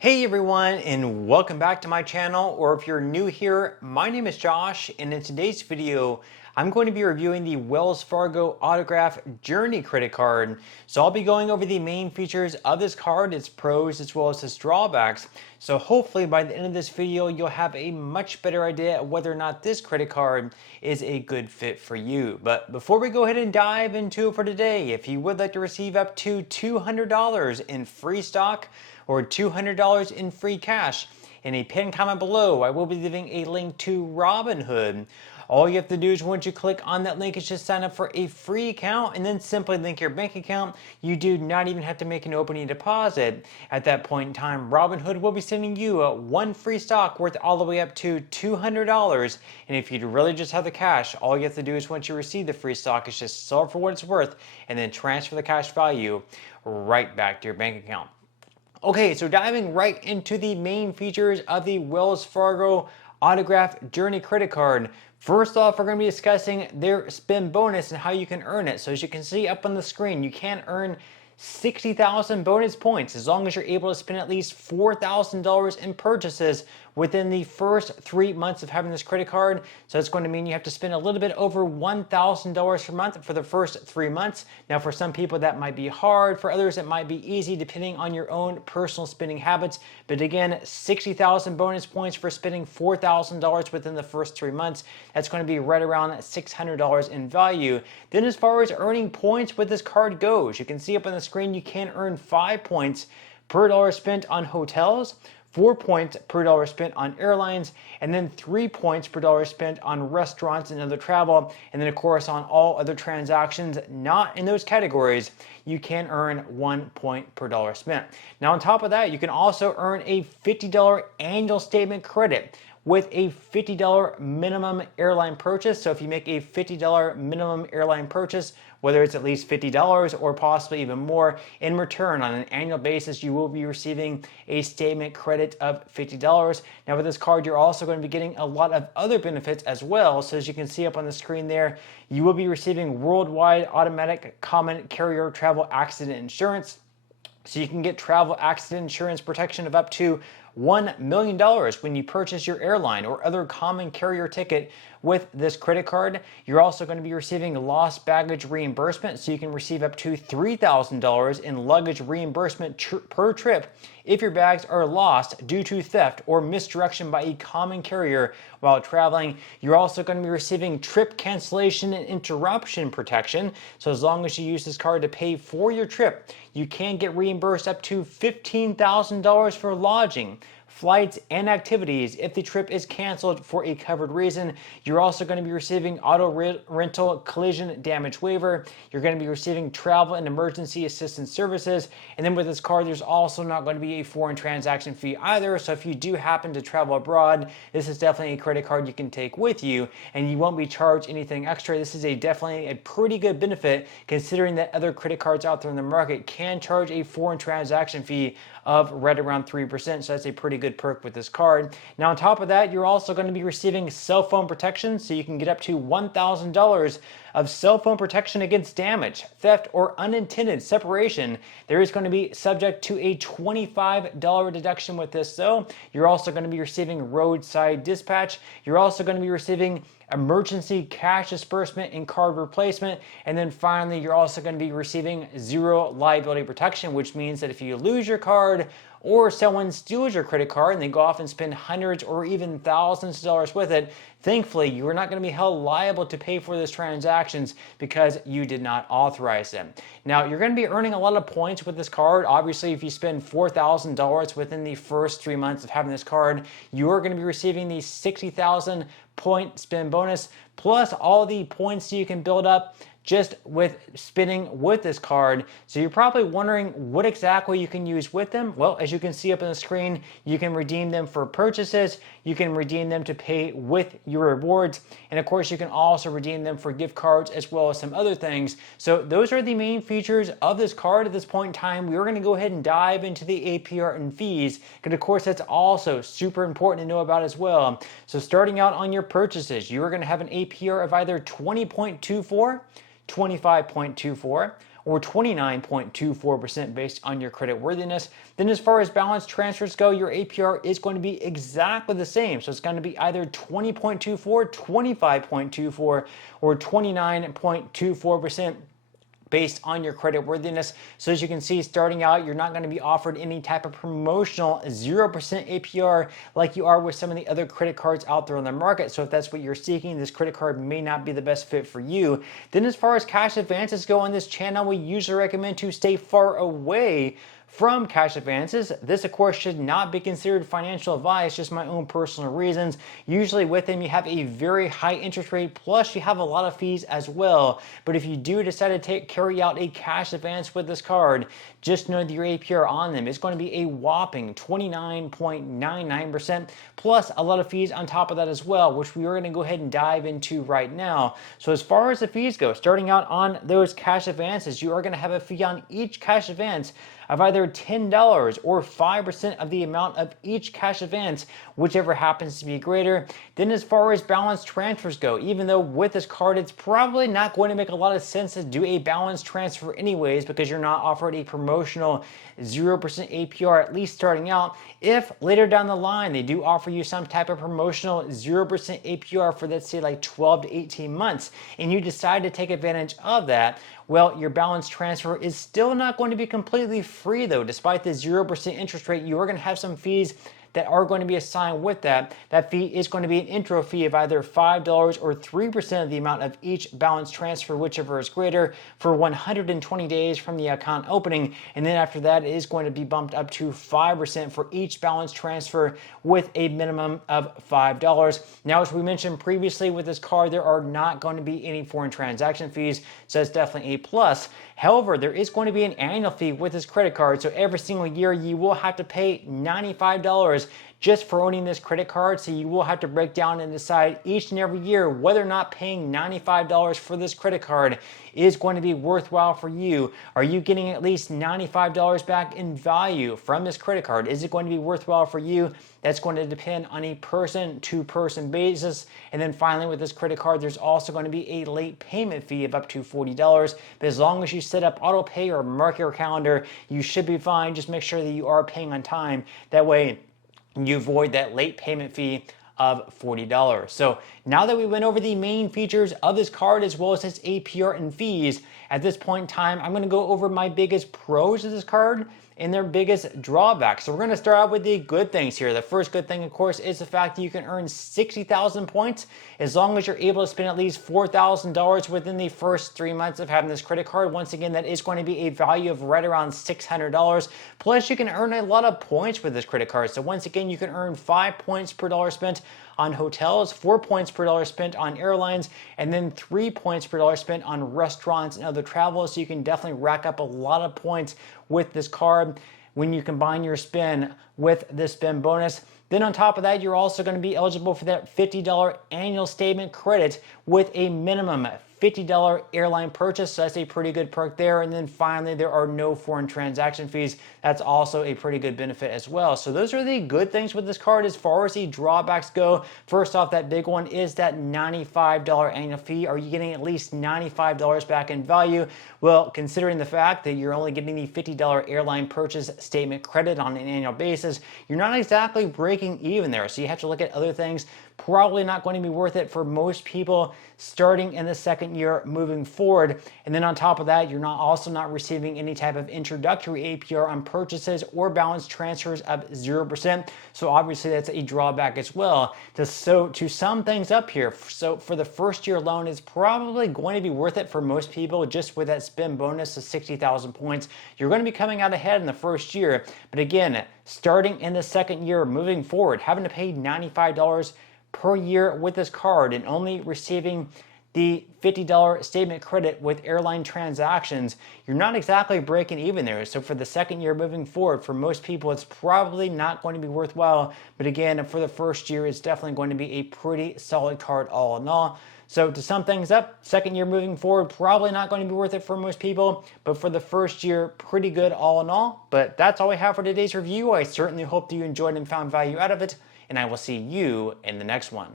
Hey everyone, and welcome back to my channel, or if you're new here, my name is Josh, and in today's video, I'm going to be reviewing the Wells Fargo Autograph Journey credit card. So I'll be going over the main features of this card, its pros as well as its drawbacks. So hopefully by the end of this video, you'll have a much better idea of whether or not this credit card is a good fit for you. But before we go ahead and dive into it for today, if you would like to receive up to $200 in free stock, or $200 in free cash. In a pinned comment below, I will be leaving a link to Robinhood. All you have to do is once you click on that link is just sign up for a free account and then simply link your bank account. You do not even have to make an opening deposit. At that point in time, Robinhood will be sending you one free stock worth all the way up to $200. And if you really just have the cash, all you have to do is once you receive the free stock is just sell it for what it's worth and then transfer the cash value right back to your bank account. Okay, so diving right into the main features of the Wells Fargo Autograph Journey credit card. First off, we're going to be discussing their spin bonus and how you can earn it. So as you can see up on the screen, you can earn 60,000 bonus points as long as you're able to spend at least $4,000 in purchases within the first 3 months of having this credit card. So it's going to mean you have to spend a little bit over $1,000 per month for the first 3 months. Now for some people that might be hard, for others it might be easy depending on your own personal spending habits. But again, 60,000 bonus points for spending $4,000 within the first 3 months. That's going to be right around $600 in value. Then as far as earning points with this card goes, you can see up on the screen you can earn 5 points per dollar spent on hotels, 4 points per dollar spent on airlines, and then 3 points per dollar spent on restaurants and other travel. And then of course on all other transactions not in those categories, you can earn 1 point per dollar spent. Now on top of that, you can also earn a $50 annual statement credit with a $50 minimum airline purchase. So if you make a $50 minimum airline purchase, whether it's at least $50 or possibly even more, in return on an annual basis, you will be receiving a statement credit of $50. Now with this card, you're also going to be getting a lot of other benefits as well. So as you can see up on the screen there, you will be receiving worldwide automatic common carrier travel accident insurance. So you can get travel accident insurance protection of up to $1 million when you purchase your airline or other common carrier ticket with this credit card. You're also going to be receiving lost baggage reimbursement, so you can receive up to $3,000 in luggage reimbursement per trip if your bags are lost due to theft or misdirection by a common carrier while traveling. You're also going to be receiving trip cancellation and interruption protection. So as long as you use this card to pay for your trip, you can get reimbursed up to $15,000 for lodging, flights, and activities if the trip is canceled for a covered reason. You're also going to be receiving auto rental collision damage waiver. You're going to be receiving travel and emergency assistance services. And then with this card, there's also not going to be a foreign transaction fee either. So if you do happen to travel abroad, this is definitely a credit card you can take with you and you won't be charged anything extra. This is definitely a pretty good benefit considering that other credit cards out there in the market can charge a foreign transaction fee of right around 3%. So that's a pretty good perk with this card. Now on top of that, you're also going to be receiving cell phone protection, so you can get up to $1,000 of cell phone protection against damage, theft, or unintended separation. There is going to be subject to a $25 deduction with this though. You're also going to be receiving roadside dispatch. You're also going to be receiving emergency cash disbursement and card replacement. And then finally, you're also going to be receiving zero liability protection, which means that if you lose your card or someone steals your credit card and they go off and spend hundreds or even thousands of dollars with it, thankfully, you are not going to be held liable to pay for those transactions because you did not authorize them. Now, you're going to be earning a lot of points with this card. Obviously, if you spend $4,000 within the first 3 months of having this card, you are going to be receiving the 60,000 point spin bonus, plus all the points you can build up just with spinning with this card. So you're probably wondering what exactly you can use with them. Well, as you can see up on the screen, you can redeem them for purchases, you can redeem them to pay with your rewards, and of course you can also redeem them for gift cards as well as some other things. So those are the main features of this card at this point in time. We're going to go ahead and dive into the APR and fees, because of course that's also super important to know about as well. So starting out on your purchases, you are going to have an APR of either 20.24, 25.24, or 29.24% based on your credit worthiness. Then as far as balance transfers go, your APR is going to be exactly the same. So it's going to be either 20.24, 25.24, or 29.24% based on your credit worthiness. So as you can see, starting out, you're not going to be offered any type of promotional 0% APR like you are with some of the other credit cards out there on the market. So if that's what you're seeking, this credit card may not be the best fit for you. Then as far as cash advances go on this channel, we usually recommend to stay far away from cash advances. This, of course, should not be considered financial advice, just my own personal reasons. Usually with them, you have a very high interest rate, plus you have a lot of fees as well. But if you do decide to carry out a cash advance with this card, just know that your APR on them is going to be a whopping 29.99%, plus a lot of fees on top of that as well, which we are going to go ahead and dive into right now. So as far as the fees go, starting out on those cash advances, you are going to have a fee on each cash advance of either $10 or 5% of the amount of each cash advance, whichever happens to be greater. Then as far as balance transfers go, even though with this card it's probably not going to make a lot of sense to do a balance transfer anyways because you're not offered a promotional 0% APR, at least starting out. If later down the line they do offer you some type of promotional 0% APR for, let's say, like 12 to 18 months, and you decide to take advantage of that, well, your balance transfer is still not going to be completely free though. Despite the 0% interest rate, you are going to have some fees that are going to be assigned with that. That fee is going to be an intro fee of either $5 or 3% of the amount of each balance transfer, whichever is greater, for 120 days from the account opening. And then after that, it is going to be bumped up to 5% for each balance transfer with a minimum of $5. Now, as we mentioned previously with this card, there are not going to be any foreign transaction fees, so that's definitely a plus. However, there is going to be an annual fee with this credit card, so every single year you will have to pay $95 just for owning this credit card. So you will have to break down and decide each and every year whether or not paying $95 for this credit card is going to be worthwhile for you. Are you getting at least $95 back in value from this credit card? Is it going to be worthwhile for you? That's going to depend on a person-to-person basis. And then finally, with this credit card, there's also going to be a late payment fee of up to $40. But as long as you set up auto pay or mark your calendar, you should be fine. Just make sure that you are paying on time. That way, you avoid that late payment fee of $40. So now that we went over the main features of this card as well as its APR and fees, at this point in time, I'm going to go over my biggest pros of this card and their biggest drawbacks. So we're going to start out with the good things here. The first good thing, of course, is the fact that you can earn 60,000 points as long as you're able to spend at least $4,000 within the first 3 months of having this credit card. Once again, that is going to be a value of right around $600. Plus, you can earn a lot of points with this credit card. So once again, you can earn 5 points per dollar spent on hotels, 4 points per dollar spent on airlines, and then 3 points per dollar spent on restaurants and other travel. So you can definitely rack up a lot of points with this card when you combine your spend with this spend bonus. Then on top of that, you're also going to be eligible for that $50 annual statement credit with a minimum $50 airline purchase. So that's a pretty good perk there. And then finally, there are no foreign transaction fees. That's also a pretty good benefit as well. So those are the good things with this card. As far as the drawbacks go, first off, that big one is that $95 annual fee. Are you getting at least $95 back in value? Well, considering the fact that you're only getting the $50 airline purchase statement credit on an annual basis, you're not exactly breaking even there. So you have to look at other things. Probably not going to be worth it for most people starting in the second year moving forward. And then on top of that, you're also not receiving any type of introductory APR on purchases or balance transfers of 0%. So obviously that's a drawback as well. So to sum things up here, so for the first year loan, it's probably going to be worth it for most people just with that spend bonus of 60,000 points. You're going to be coming out ahead in the first year. But again, starting in the second year moving forward, having to pay $95 per year with this card and only receiving the $50 statement credit with airline transactions, you're not exactly breaking even there. So for the second year moving forward, for most people, it's probably not going to be worthwhile. But again, for the first year, it's definitely going to be a pretty solid card all in all. So to sum things up, second year moving forward, probably not going to be worth it for most people, but for the first year, pretty good all in all. But that's all we have for today's review. I certainly hope that you enjoyed and found value out of it, and I will see you in the next one.